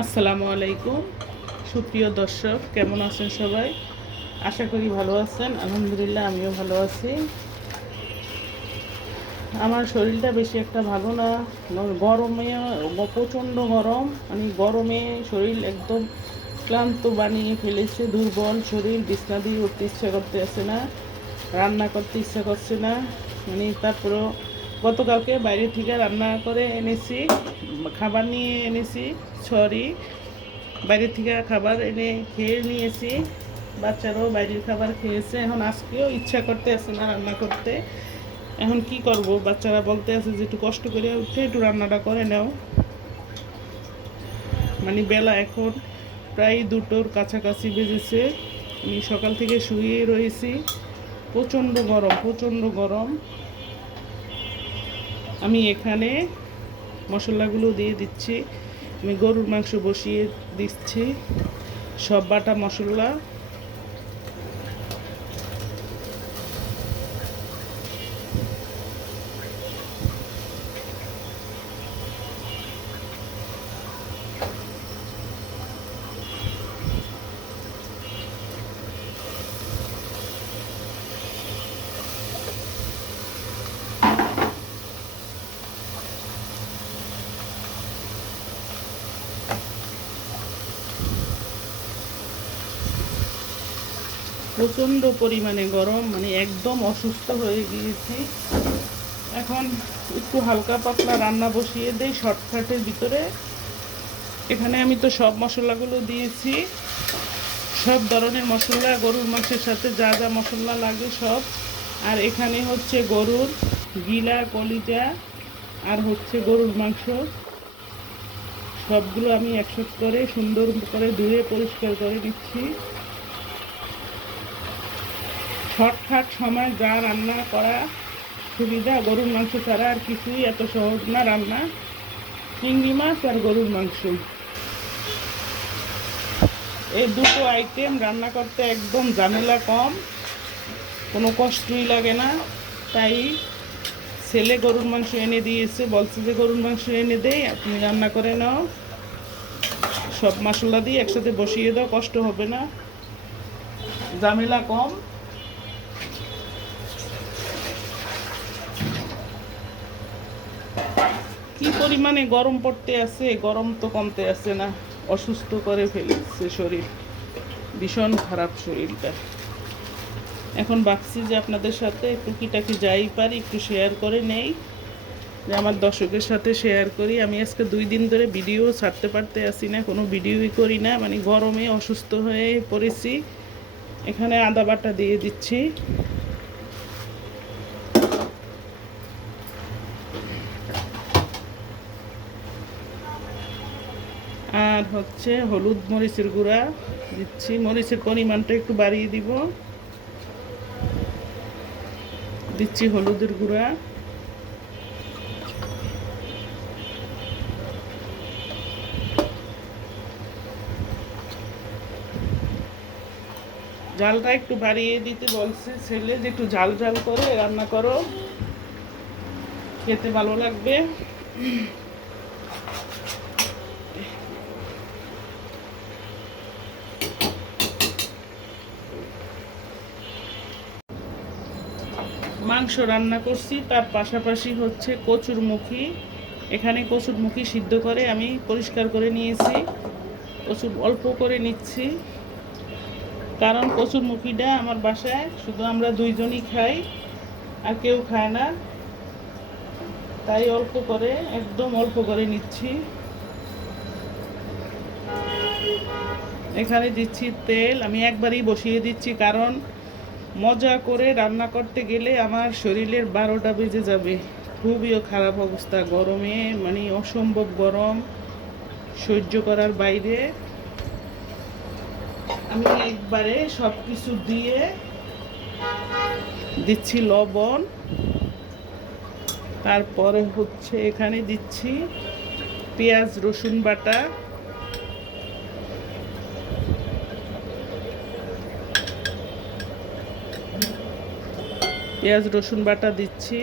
আসসালামু আলাইকুম সুপ্রিয় দর্শক, কেমন আছেন সবাই? আশা করি ভালো আছেন। আলহামদুলিল্লাহ, আমিও ভালো আছি। আমার শরীরটা বেশি একটা ভালো না। গরমে প্রচণ্ড গরম, মানে গরমে শরীর একদম ক্লান্ত বানিয়ে ফেলেছে, দুর্বল শরীর। বিছনা দিয়ে উঠতে ইচ্ছা করতে আসে না, রান্না করতে ইচ্ছা করছে না। তারপরেও গতকালকে বাইরে থেকে রান্না করে এনেছি, খাবার নিয়ে এনেছি। সরি, বাইরে থেকে খাবার এনে খেয়ে নিয়েছি। বাচ্চারাও বাইরের খাবার খেয়েছে। এখন আজকেও ইচ্ছা করতে আছে না রান্না করতে। এখন কি করব, বাচ্চারা বলতে আছে যে একটু কষ্ট করে উঠে একটু রান্নাটা করে নাও। বেলা এখন প্রায় 2টোর কাছাকাছি বেজেছে। আমি সকাল থেকে শুয়ে রয়েছি। প্রচণ্ড গরম, প্রচণ্ড গরম। আমি এখানে মশলাগুলো দিয়ে দিচ্ছি। আমি গরুর মাংস বসিয়ে দিচ্ছি, সব বাটা মশলা। প্রচণ্ড পরিমাণে গরম, একদম অসুস্থ হয়ে গিয়েছি। এখন একটু হালকা পাতলা রান্না বসিয়ে দেই শর্টকাটের ভিতরে। এখানে আমি তো সব মশলাগুলো দিয়েছি, সব ধরনের মশলা, গরুর মাংসের সাথে যা যা মশলা লাগে সব। আর এখানে হচ্ছে গরুর গিলা, কলিজা, আর হচ্ছে গরুর মাংস। সবগুলো আমি একসাথে করে সুন্দর করে ধুয়ে পরিষ্কার করে নিচ্ছি। শর্টকাট সময় যা রান্না করা সুবিধা, গরুর মাংস ছাড়া আর কিছুই এত সহজ না রান্না। চিংড়ি মাছ আর গরুর মাংস, এই দুটো আইটেম রান্না করতে একদম ঝামেলা কম, কোনো কষ্টই লাগে না। তাই ছেলে গরুর মাংস এনে দিয়েছে, বলছে যে গরুর মাংস এনে দেই, আপনি রান্না করে নাও, সব মশলা দিয়ে একসাথে বসিয়ে দাও, কষ্ট হবে না, ঝামেলা কম। কি পরিমাণে গরম পড়তে আছে, গরম তো কমতে আছে না, অসুস্থ করে ফেলেছে শরীর, ভীষণ খারাপ শরীরটা। এখন ভাবছি যে আপনাদের সাথে টুকিটাকি যাই পারি একটু শেয়ার করে নেই, যে আমার দর্শকের সাথে শেয়ার করি। আমি আজকে 2 দিন ধরে ভিডিও ছাড়তে পারতে আসি না, কোনো ভিডিওই করি না, গরমে অসুস্থ হয়ে পড়েছি। এখানে আদা বাটা দিয়ে দিচ্ছি, আর হচ্ছে হলুদ মরিচের গুঁড়া দিচ্ছি। মরিচের পরিমাণটা একটু বাড়িয়ে দিচ্ছি হলুদের গুঁড়া। ঝালটা একটু বাড়িয়ে দিতে বলছে ছেলে, যে একটু ঝাল ঝাল করে রান্না করো, খেতে ভালো লাগবে। মাংস রান্না করছি, তার পাশাপাশি হচ্ছে কচুরমুখী। এখানে কচুরমুখী সিদ্ধ করে আমি পরিষ্কার করে নিয়েছি, কচুর অল্প করে নিচ্ছি, কারণ কচুরমুখীটা আমার বাসায় শুধু আমরা 2জনই খাই, আর কেউ খায় না, তাই অল্প করে, একদম অল্প করে নিচ্ছি। এখানে দিচ্ছি তেল, আমি একবারই বসিয়ে দিচ্ছি, কারণ মজা করে রান্না করতে গেলে আমার শরীরের 12টা বেজে যাবে। খুবই খারাপ অবস্থা গরমে, অসম্ভব গরম, সহ্য করার বাইরে। আমি একবারে সব কিছু দিয়ে দিচ্ছি লবণ, তারপরে হচ্ছে এখানে দিচ্ছি পেঁয়াজ রসুন বাটা, পেঁয়াজ রসুন বাটা দিচ্ছি,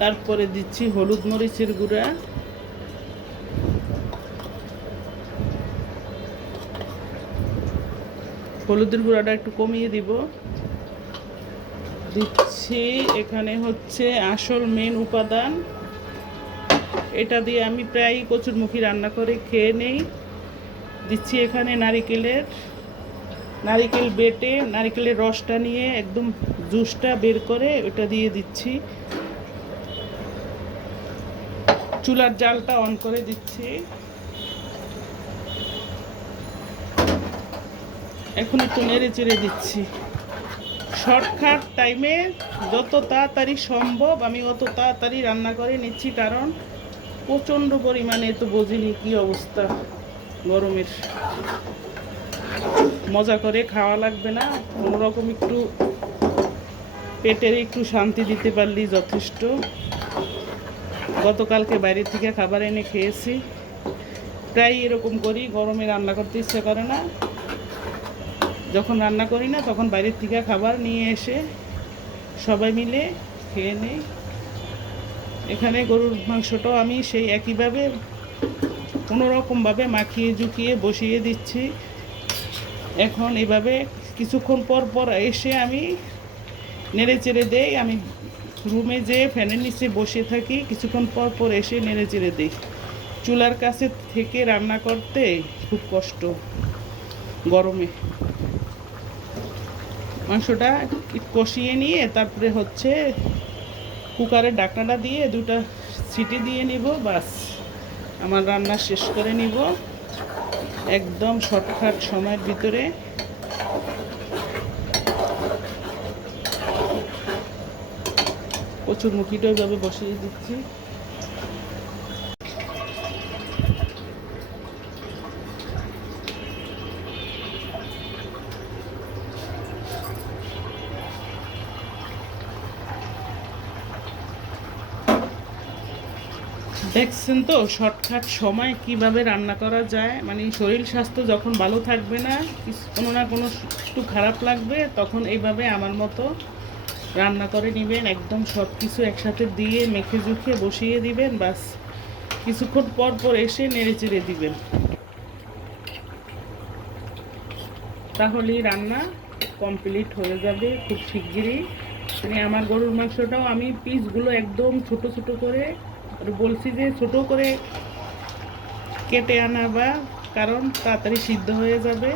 তারপরে দিচ্ছি হলুদ মরিচের গুঁড়া, হলুদের গুঁড়াটা একটু কমিয়ে দিব। দিচ্ছি এখানে হচ্ছে আসল মেন উপাদান, এটা দিয়ে আমি প্রায় কচুরমুখী রান্না করে খেয়ে নেই। দিচ্ছি এখানে নারিকেল বেটে নারিকেলের রসটা নিয়ে একদম জুসটা বের করে ওটা দিয়ে দিচ্ছি। চুলার জালটা অন করে দিচ্ছি। এখন একটু নেড়ে চেড়ে দিচ্ছি। শর্টকাট টাইমে যত তাড়াতাড়ি সম্ভব আমি অত তাড়াতাড়ি রান্না করে নিচ্ছি, কারণ প্রচণ্ড পরিমাণে তো বোঝেনি কী অবস্থা গরমের। মজা করে খাওয়া লাগবে না, কোনোরকম একটু পেটের একটু শান্তি দিতে পারলেই যথেষ্ট। গতকালকে বাইরে থেকে খাবার এনে খেয়েছি, প্রায় এরকম করি, গরমে রান্না করতে ইচ্ছে করে না। যখন রান্না করি না তখন বাইরের থেকে খাবার নিয়ে এসে সবাই মিলে খেয়ে নেই। এখানে গরুর মাংসটাও আমি সেই একইভাবে কোনোরকমভাবে মাখিয়ে ঝুঁকিয়ে বসিয়ে দিচ্ছি। এখন এভাবে কিছুক্ষণ পর পর এসে আমি নেড়ে চেড়ে দেই। আমি রুমে যেয়ে ফ্যানের নিচে বসে থাকি, কিছুক্ষণ পর পর এসে নেড়ে চেড়ে দিই। চুলার কাছে থেকে রান্না করতে খুব কষ্ট গরমে। মাংসটা কষিয়ে নিয়ে তারপরে হচ্ছে কুকারের ঢাকনাটা দিয়ে 2টা সিটি দিয়ে নিব, বাস আমার রান্না শেষ করে নিব একদম শর্টকাট সময়ের ভিতরে। কচুরমুখীটা ওইভাবে বসিয়ে দিচ্ছি। দেখছেন তো শর্টকাট সময় কিভাবে রান্না করা যায়। মানে শরীর স্বাস্থ্য যখন ভালো থাকবে না, কোনো না কোনো একটু খারাপ লাগবে, তখন এইভাবে আমার মতো রান্না করে নেবেন। একদম সব কিছু একসাথে দিয়ে মেখে ঝুঁকে বসিয়ে দিবেন, বাস কিছুক্ষণ পর পর এসে নেড়ে চেড়ে দিবেন, তাহলেই রান্না কমপ্লিট হয়ে যাবে খুব শিগগিরই। মানে আমার গরুর মাংসটাও আমি পিসগুলো একদম ছোট ছোট করে বলছি যে ছোট করে কেটে আনাবা, কারণ তাড়াতাড়ি সিদ্ধ হয়ে যাবে,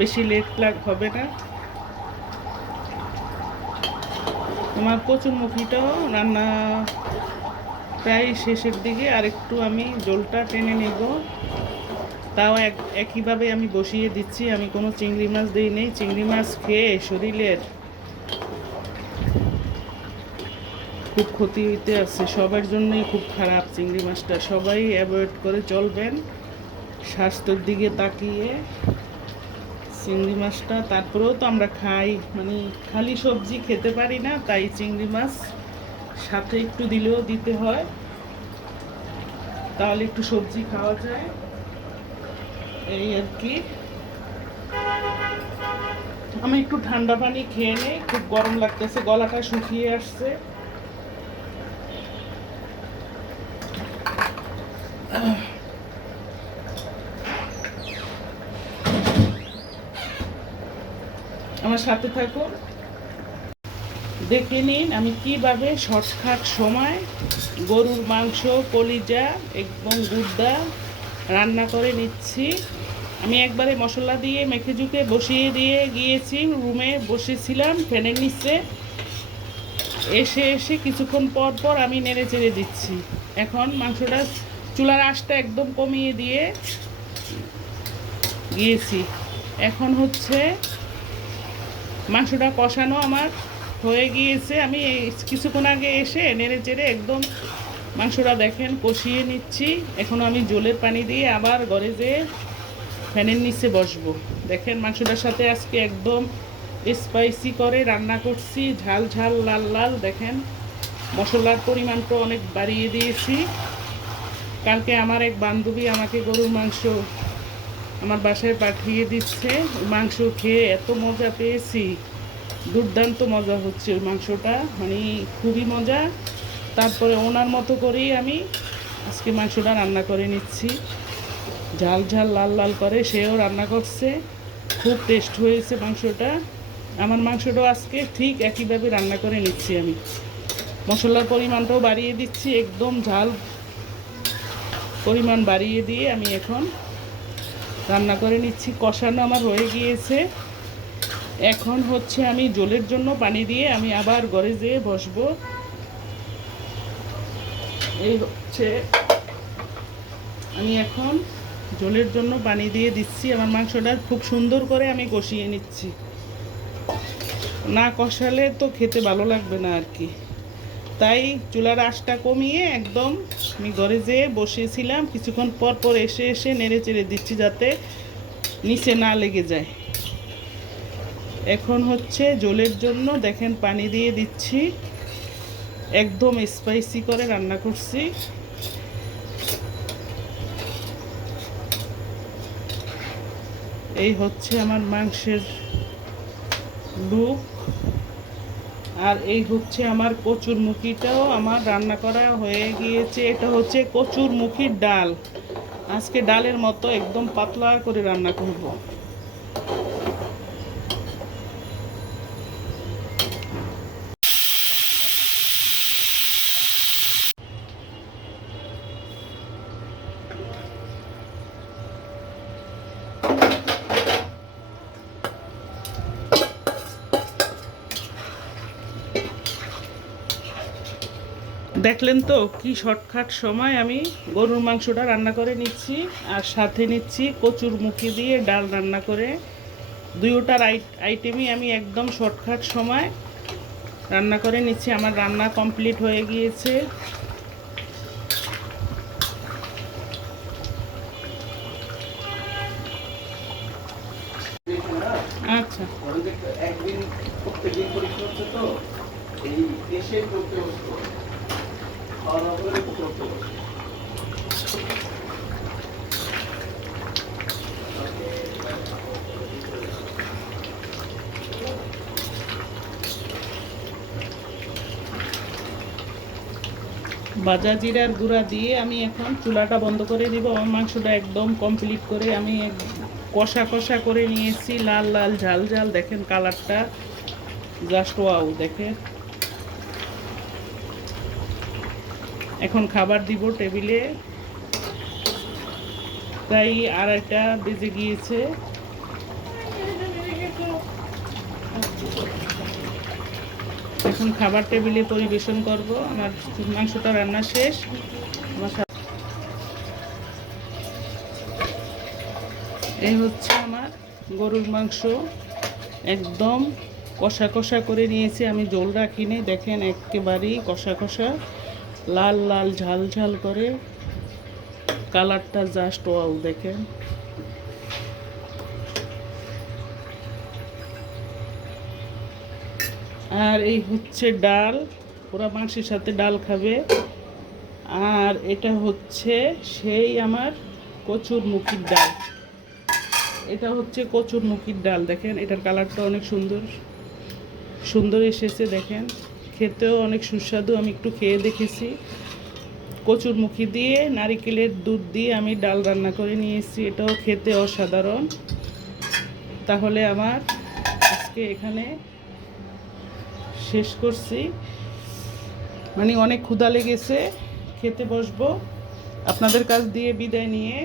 বেশি লেট হবে না। আমার কচুরমুখীটাও রান্না প্রায় শেষের দিকে, আর একটু আমি জলটা টেনে নেব। তাও একইভাবে আমি বসিয়ে দিচ্ছি। আমি কোনো চিংড়ি মাছ দিই নেই। চিংড়ি মাছ খেয়ে শরীরের খুব ক্ষতি হইতে আছে, সবার জন্যই খুব খারাপ চিংড়ি মাছটা। সবাই অ্যাভয়েড করে চলবেন স্বাস্থ্যের দিকে তাকিয়ে চিংড়ি মাছটা। তারপরেও তো আমরা খাই, মানে খালি সবজি খেতে পারি না, তাই চিংড়ি মাছ সাথে একটু দিলেও দিতে হয়, তাহলে একটু সবজি খাওয়া যায়, এই আর কি। আমি একটু ঠান্ডা পানি খেয়ে নেই, খুব গরম লাগতেছে, গলাটা শুকিয়ে আসছে। আমার সাথে থাকুন, দেখে নিন আমি কিভাবে শর্টকাট সময় গরুর মাংস কলিজা এবং গুর্দা রান্না করে নিচ্ছি। আমি একবারে মশলা দিয়ে মেখে ঝুঁকে বসিয়ে দিয়ে গিয়েছি, রুমে বসেছিলাম ফ্যানের নিচে, এসে কিছুক্ষণ পর পর আমি নেড়ে চেড়ে দিচ্ছি। এখন মাংসটা চুলার আঁচটা একদম কমিয়ে দিয়ে গিয়েছি। এখন হচ্ছে মাংসটা কষানো আমার হয়ে গিয়েছে। আমি কিছুক্ষণ আগে এসে নেড়ে চেড়ে একদম মাংসটা দেখেন কষিয়ে নিচ্ছি। এখন আমি জলের পানি দিয়ে আবার ঘরে যেয়ে ফ্যানের নিচে বসবো। দেখেন মাংসটার সাথে আজকে একদম স্পাইসি করে রান্না করছি, ঝাল ঝাল লাল লাল। দেখেন মশলার পরিমাণটা অনেক বাড়িয়ে দিয়েছি। কালকে আমার এক বান্ধবী আমাকে গরুর মাংস আমার বাসায় পাঠিয়ে দিচ্ছে, মাংস খেয়ে এত মজা পেয়েছি, দুর্দান্ত মজা হচ্ছে ওই মাংসটা, মানে খুবই মজা। তারপরে ওনার মতো করেই আমি আজকে মাংসটা রান্না করে নিচ্ছি। ঝাল ঝাল লাল লাল করে সেও রান্না করছে, খুব টেস্ট হয়েছে মাংসটা। আমার মাংসটাও আজকে ঠিক একইভাবে রান্না করে নিচ্ছি আমি। মশলার পরিমাণটাও বাড়িয়ে দিচ্ছি, একদম ঝাল পরিমাণ বাড়িয়ে দিয়ে আমি এখন রান্না করে নিচ্ছি। কষানো আমার হয়ে গিয়েছে। এখন হচ্ছে আমি ঝোলের জন্য পানি দিয়ে আমি আবার ঘরে যেয়ে বসবো। এই হচ্ছে আমি এখন ঝোলের জন্য পানি দিয়ে দিচ্ছি। আমার মাংসটা খুব সুন্দর করে আমি কষিয়ে নিচ্ছি, না কষালে তো খেতে ভালো লাগবে না আর কি। তাই চুলার আঁচটা কমিয়ে একদম আমি ঘরে যেয়ে বসেছিলাম, কিছুক্ষণ পর পর এসে এসে নেড়ে চেড়ে দিচ্ছি যাতে নিচে না লেগে যায়। এখন হচ্ছে ঝোলের জন্য দেখেন পানি দিয়ে দিচ্ছি, একদম স্পাইসি করে রান্না করছি। এই হচ্ছে আমার মাংসের লুক। আর এই হচ্ছে আমার কচুরমুখিটাও আমার রান্না করা হয়ে গিয়েছে। এটা হচ্ছে কচুরমুখির ডাল। আজকে ডালের মতো একদম পাতলা করে রান্না করব। দেখলেন তো কি শর্টকাট সময় আমি গরুর মাংসটা রান্না করে নিচ্ছি, আর সাথে নিচ্ছি কচুরমুখি দিয়ে ডাল রান্না করে। দুইটার আইটেমই আমি একদম শর্টকাট সময় রান্না করে নিচ্ছি। আমার রান্না কমপ্লিট হয়ে গিয়েছে। আচ্ছা, একদিন প্রত্যেকদিন পরীক্ষা হচ্ছে তো এই দেশে করতে হতো, খাওয়া দাওয়া করে করতে হতো। ভাজা জিরার গুঁড়া দিয়ে আমি এখন চুলাটা বন্ধ করে দিব। আমার মাংসটা একদম কমপ্লিট করে আমি কষা কষা করে নিয়েছি, লাল লাল ঝাল ঝাল। দেখেন কালারটা জাস্ট ওয়াও। দেখেন এখন খাবার দিব টেবিলে, তাই আর একটা বেজে গিয়েছে। এখন খাবার টেবিলে পরিবেশন করব। আমার মাংসটা রান্না শেষ। এই হচ্ছে আমার গরুর মাংস, একদম কষা কষা করে নিয়েছি আমি, ঝোল রাখিনি। দেখেন একেবারেই কষা কষা, লাল লাল ঝাল ঝাল করে, কালারটা জাস্ট ওয়াও। দেখেন আর এই হচ্ছে ডাল, ওরা মাংসের সাথে ডাল খাবে। আর এটা হচ্ছে সেই আমার কচুরমুখির ডাল। এটা হচ্ছে কচুরমুখির ডাল। দেখেন এটার কালারটা অনেক সুন্দর সুন্দর এসেছে। দেখেন খেতেও অনেক সুস্বাদু। আমি একটু খেয়ে দেখেছি। কচুরমুখি দিয়ে নারিকেলের দুধ দিয়ে আমি ডাল রান্না করে নিয়েছি, এটাও খেতে অসাধারণ। তাহলে আমার আজকে এখানে শেষ করছি, মানে অনেক ক্ষুধা লেগেছে, খেতে বসবো। আপনাদের কাছ দিয়ে বিদায় নিয়ে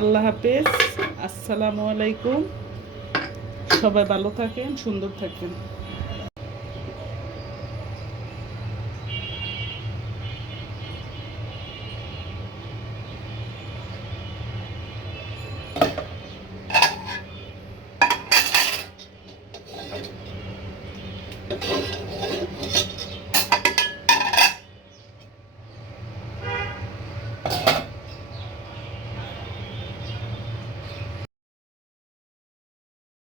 আল্লাহ হাফেজ, আসসালামু আলাইকুম। সবাই ভালো থাকেন, সুন্দর থাকেন।